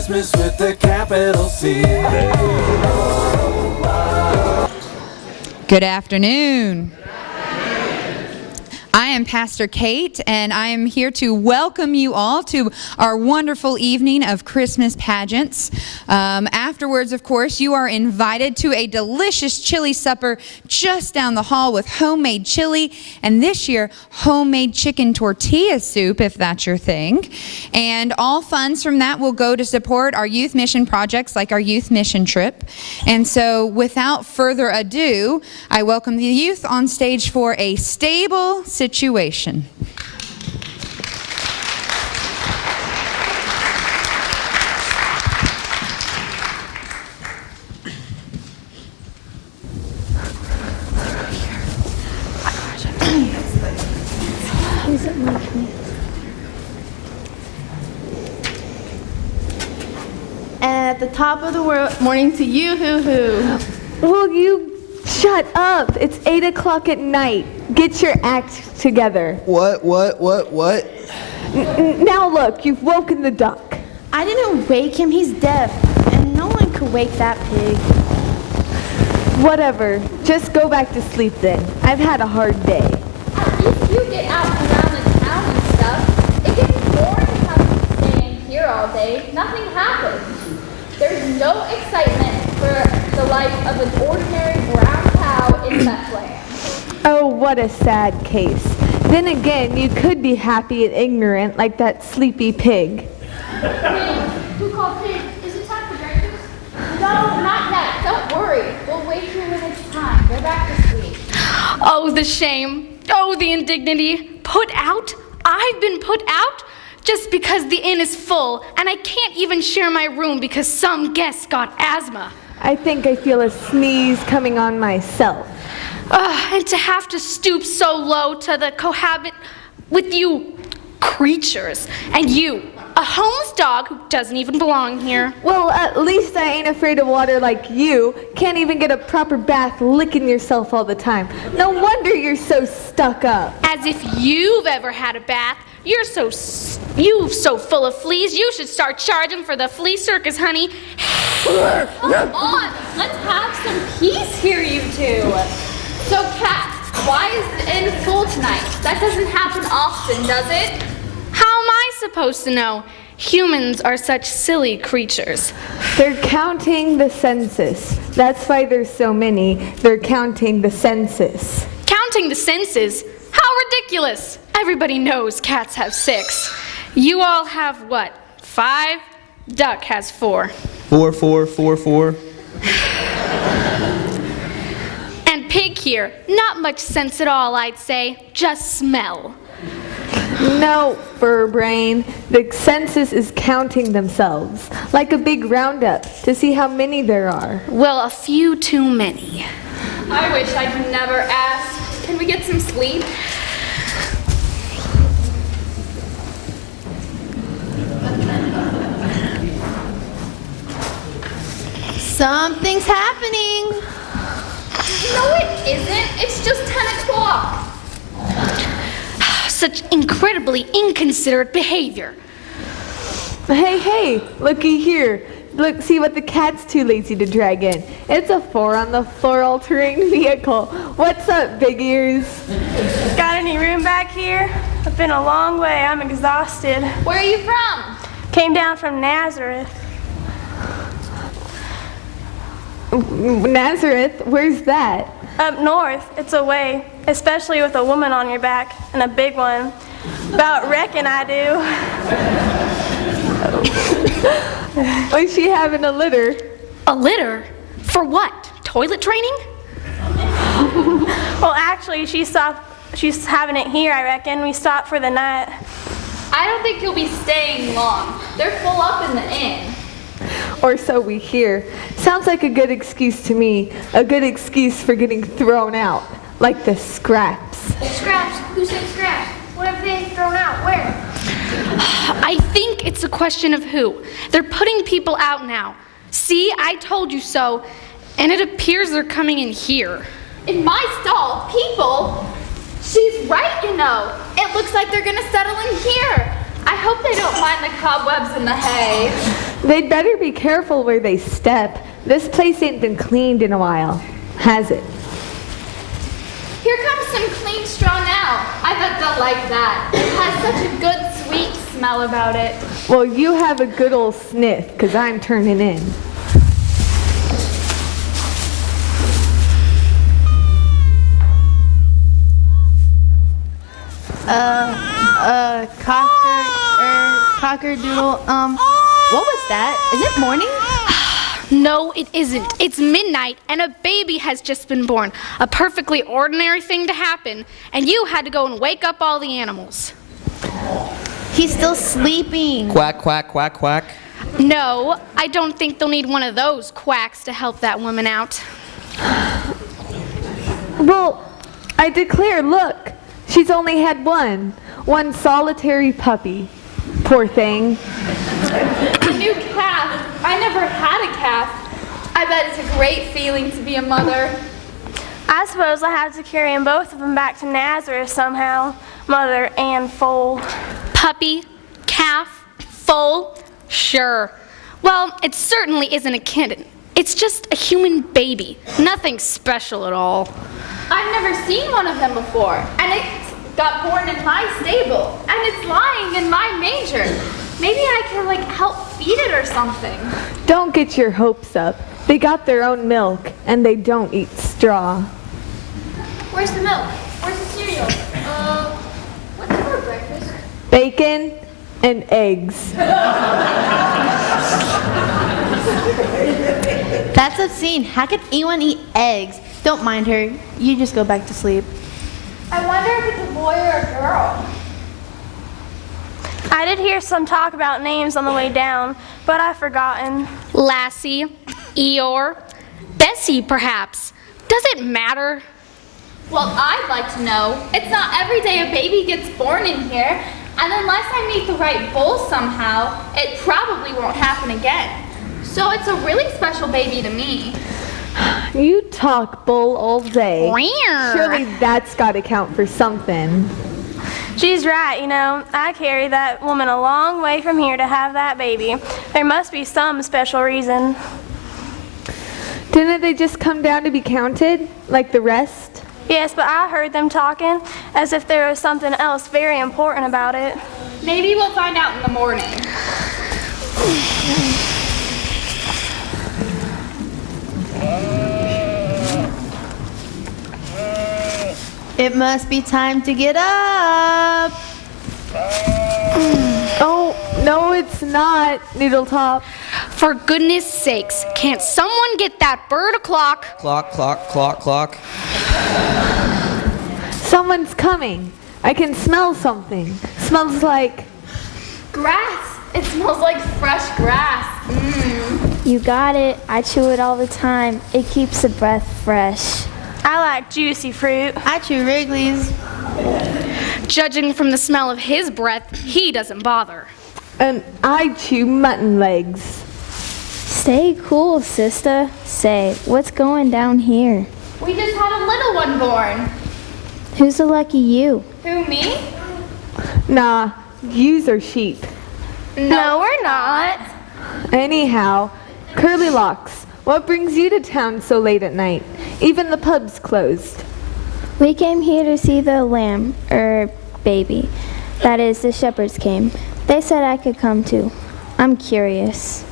Christmas with the capital C. Good afternoon. I am Pastor Kate, and I am here to welcome you all to our wonderful evening of Christmas pageants. Afterwards, of course, you are invited to a delicious chili supper just down the hall with homemade chili, and this year, homemade chicken tortilla soup, if that's your thing. And all funds from that will go to support our youth mission projects like our youth mission trip. And so, without further ado, I welcome the youth on stage for a stable situation. And at the top of the morning to you, hoo-hoo. Will you shut up? It's 8 o'clock at night. Get your act together. What? Now look, you've woken the duck. I didn't wake him, he's deaf. And no one could wake that pig. Whatever, just go back to sleep then. I've had a hard day. At least you get out around the town and stuff. It gets boring having to stay in here all day. Nothing happens. There's no excitement for the life of an ordinary brown cow in Bethlehem. Oh, what a sad case. Then again, you could be happy and ignorant like that sleepy pig. Who called pig? Is it time for breakfast? No, not yet. Don't worry. We'll wait here when it's time. Go back to sleep. Oh, the shame. Oh, the indignity. Put out? I've been put out? Just because the inn is full, and I can't even share my room because some guest got asthma. I think I feel a sneeze coming on myself. And to have to stoop so low to the cohabit with you creatures, and you, a homeless dog who doesn't even belong here. Well, at least I ain't afraid of water like you. Can't even get a proper bath licking yourself all the time. No wonder you're so stuck up. As if you've ever had a bath. You're so full of fleas, you should start charging for the flea circus, honey. Come on, let's have some peace here, you two. So, Kat, why is the inn full tonight? That doesn't happen often, does it? How am I supposed to know? Humans are such silly creatures. They're counting the census. That's why there's so many. They're counting the census. Counting the senses? How ridiculous! Everybody knows cats have 6. You all have what? 5? Duck has 4. 4. And pig here, not much sense at all, I'd say. Just smell. No, fur brain. The census is counting themselves, like a big roundup, to see how many there are. Well, a few too many. I wish I'd never asked. Can we get some sleep? Something's happening. No, it isn't. It's just 10 o'clock. Such incredibly inconsiderate behavior. Hey, looky here. Look, see what the cat's too lazy to drag in. It's a 4-on-the-floor all-terrain vehicle. What's up, big ears? Got any room back here? I've been a long way. I'm exhausted. Where are you from? Came down from Nazareth. Nazareth? Where's that? Up north. It's a way, especially with a woman on your back, and a big one. About reckon I do. Was she having a litter? A litter? For what? Toilet training? Well, actually, she's having it here, I reckon. We stopped for the night. I don't think you'll be staying long. They're full up in the inn. Or so we hear. Sounds like a good excuse to me. A good excuse for getting thrown out. Like the scraps. Scraps? Who said scraps? What have they thrown out? Where? I think it's a question of who. They're putting people out now. See, I told you so. And it appears they're coming in here. In my stall? People? She's right, you know. It looks like they're gonna settle in here. I hope they don't find the cobwebs in the hay. They'd better be careful where they step. This place ain't been cleaned in a while, has it? Here comes some clean straw now. I bet they'll like that. It has such a good, sweet smell about it. Well, you have a good old sniff, 'cause I'm turning in. Cockerdoodle, what was that? Is it morning? No, it isn't. It's midnight, and a baby has just been born. A perfectly ordinary thing to happen, and you had to go and wake up all the animals. He's still sleeping. Quack, quack, quack, quack. No, I don't think they'll need one of those quacks to help that woman out. Well, I declare, look, she's only had one solitary puppy. Poor thing. A new calf. I never had a calf. I bet it's a great feeling to be a mother. I suppose I have to carry them both of them back to Nazareth somehow, mother and foal. Puppy, calf, foal, sure. Well, it certainly isn't a kitten. It's just a human baby. Nothing special at all. I've never seen one of them before, and it got born in my stable, and it's lying in my manger. Maybe I can, help feed it or something. Don't get your hopes up. They got their own milk, and they don't eat straw. Where's the milk? Where's the cereal? What's for breakfast? Bacon and eggs. That's obscene. How could anyone eat eggs? Don't mind her. You just go back to sleep. I wonder if it's a boy or a girl. I did hear some talk about names on the way down, but I've forgotten. Lassie, Eeyore, Bessie, perhaps. Does it matter? Well, I'd like to know. It's not every day a baby gets born in here, and unless I meet the right bull somehow, it probably won't happen again. So it's a really special baby to me. You talk bull all day. Meow. Surely that's got to count for something. She's right, I carried that woman a long way from here to have that baby. There must be some special reason. Didn't they just come down to be counted, like the rest? Yes, but I heard them talking as if there was something else very important about it. Maybe we'll find out in the morning. It must be time to get up. Oh, no, it's not, Noodletop. For goodness sakes, can't someone get that bird a clock? Clock, clock, clock, clock. Someone's coming. I can smell something. Smells like... Grass. It smells like fresh grass. You got it. I chew it all the time. It keeps the breath fresh. I like juicy fruit. I chew Wrigley's. Judging from the smell of his breath, he doesn't bother. And I chew mutton legs. Stay cool, sister. Say, what's going down here? We just had a little one born. Who's the lucky you? Who, me? Nah, yous are sheep. No, we're not. Anyhow, Curly Locks, what brings you to town so late at night? Even the pub's closed. We came here to see the lamb, baby. That is, the shepherds came. They said I could come too. I'm curious.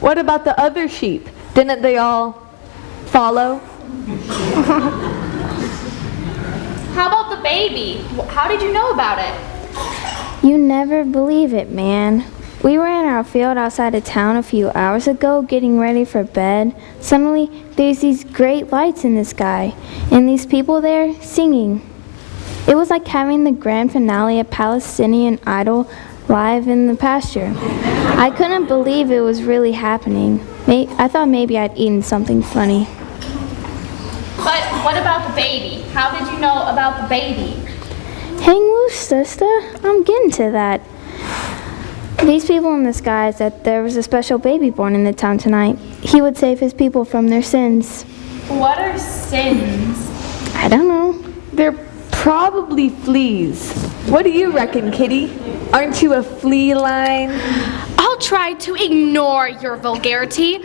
What about the other sheep? Didn't they all follow? How about the baby? How did you know about it? You never believe it, man. We were in our field outside of town a few hours ago getting ready for bed. Suddenly, there's these great lights in the sky, and these people there singing. It was like having the grand finale of Palestinian Idol live in the pasture. I couldn't believe it was really happening. I thought maybe I'd eaten something funny. But what about the baby? How did you know about the baby? Hang loose, sister. I'm getting to that. These people in the sky said there was a special baby born in the town tonight. He would save his people from their sins. What are sins? I don't know. They're probably fleas. What do you reckon, Kitty? Aren't you a flea line? I'll try to ignore your vulgarity.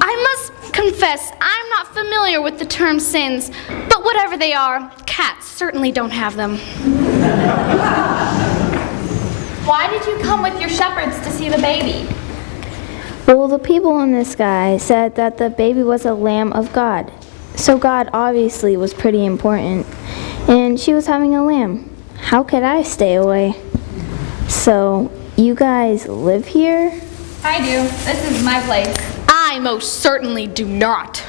I must confess, I'm not familiar with the term sins, but whatever they are, cats certainly don't have them. Why did you come with your shepherds to see the baby? Well, the people in the sky said that the baby was a lamb of God. So God obviously was pretty important. And she was having a lamb. How could I stay away? So, you guys live here? I do. This is my place. I most certainly do not.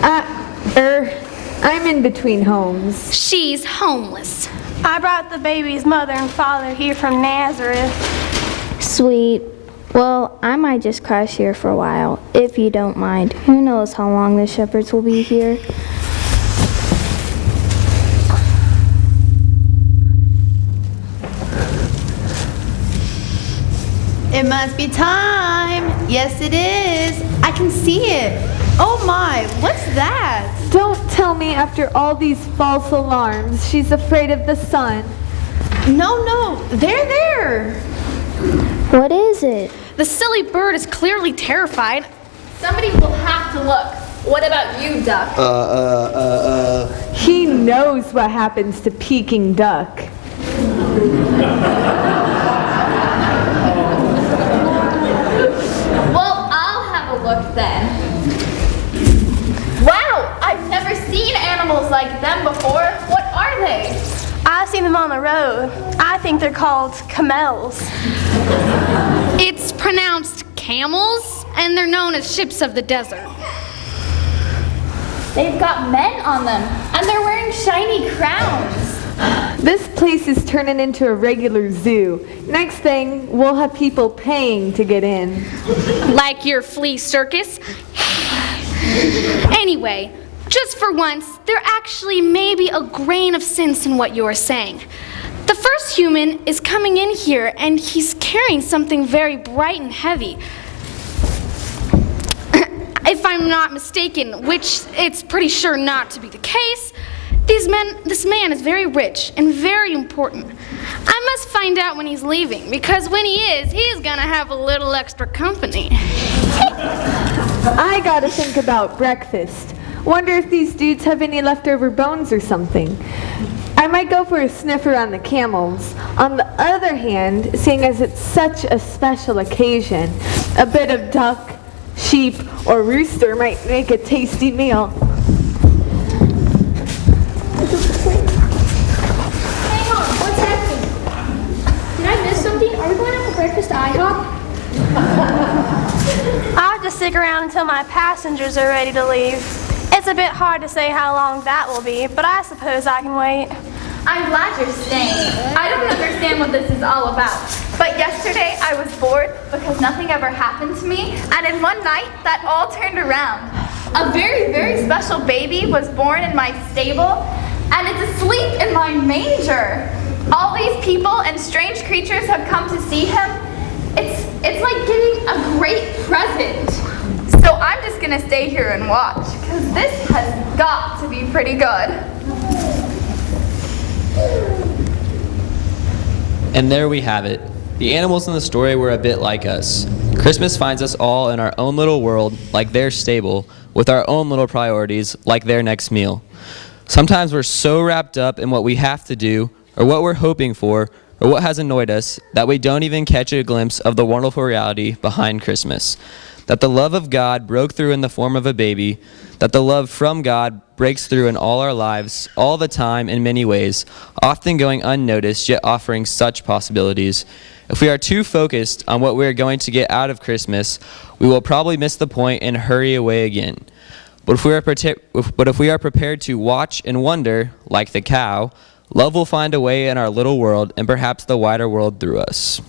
I'm in between homes. She's homeless. I brought the baby's mother and father here from Nazareth. Sweet. Well, I might just crash here for a while, if you don't mind. Who knows how long the shepherds will be here? It must be time. Yes, it is. I can see it. Oh my, what's that? Don't tell me after all these false alarms she's afraid of the sun. No, they're there. What is it? The silly bird is clearly terrified. Somebody will have to look. What about you, Duck? He knows what happens to Peking duck. Well, I'll have a look then. Wow, I've never seen animals like them before. What are they? I've seen them on the road. I think they're called camels. It's pronounced camels, and they're known as ships of the desert. They've got men on them, and they're wearing shiny crowns. This place is turning into a regular zoo. Next thing, we'll have people paying to get in. Like your flea circus. Anyway, just for once, there actually may be a grain of sense in what you are saying. The first human is coming in here, and he's carrying something very bright and heavy. If I'm not mistaken, which it's pretty sure not to be the case, this man is very rich and very important. I must find out when he's leaving, because when he is, he's gonna have a little extra company. I gotta think about breakfast. Wonder if these dudes have any leftover bones or something. I might go for a sniff around the camels. On the other hand, seeing as it's such a special occasion, a bit of duck, sheep, or rooster might make a tasty meal. Hang on, what's happening? Did I miss something? Are we going out for breakfast to IHOP? I'll just stick around until my passengers are ready to leave. It's a bit hard to say how long that will be, but I suppose I can wait. I'm glad you're staying. I don't understand what this is all about. But yesterday I was bored because nothing ever happened to me, and in one night that all turned around. A very, very special baby was born in my stable, and it's asleep in my manger. All these people and strange creatures have come to see him. It's like getting a great present. So I'm just gonna stay here and watch, because this has got to be pretty good. And there we have it. The animals in the story were a bit like us. Christmas finds us all in our own little world, like their stable, with our own little priorities, like their next meal. Sometimes we're so wrapped up in what we have to do, or what we're hoping for, or what has annoyed us, that we don't even catch a glimpse of the wonderful reality behind Christmas. That the love of God broke through in the form of a baby, that the love from God breaks through in all our lives, all the time in many ways, often going unnoticed, yet offering such possibilities. If we are too focused on what we are going to get out of Christmas, we will probably miss the point and hurry away again. But if we are prepared to watch and wonder, like the cow, love will find a way in our little world and perhaps the wider world through us.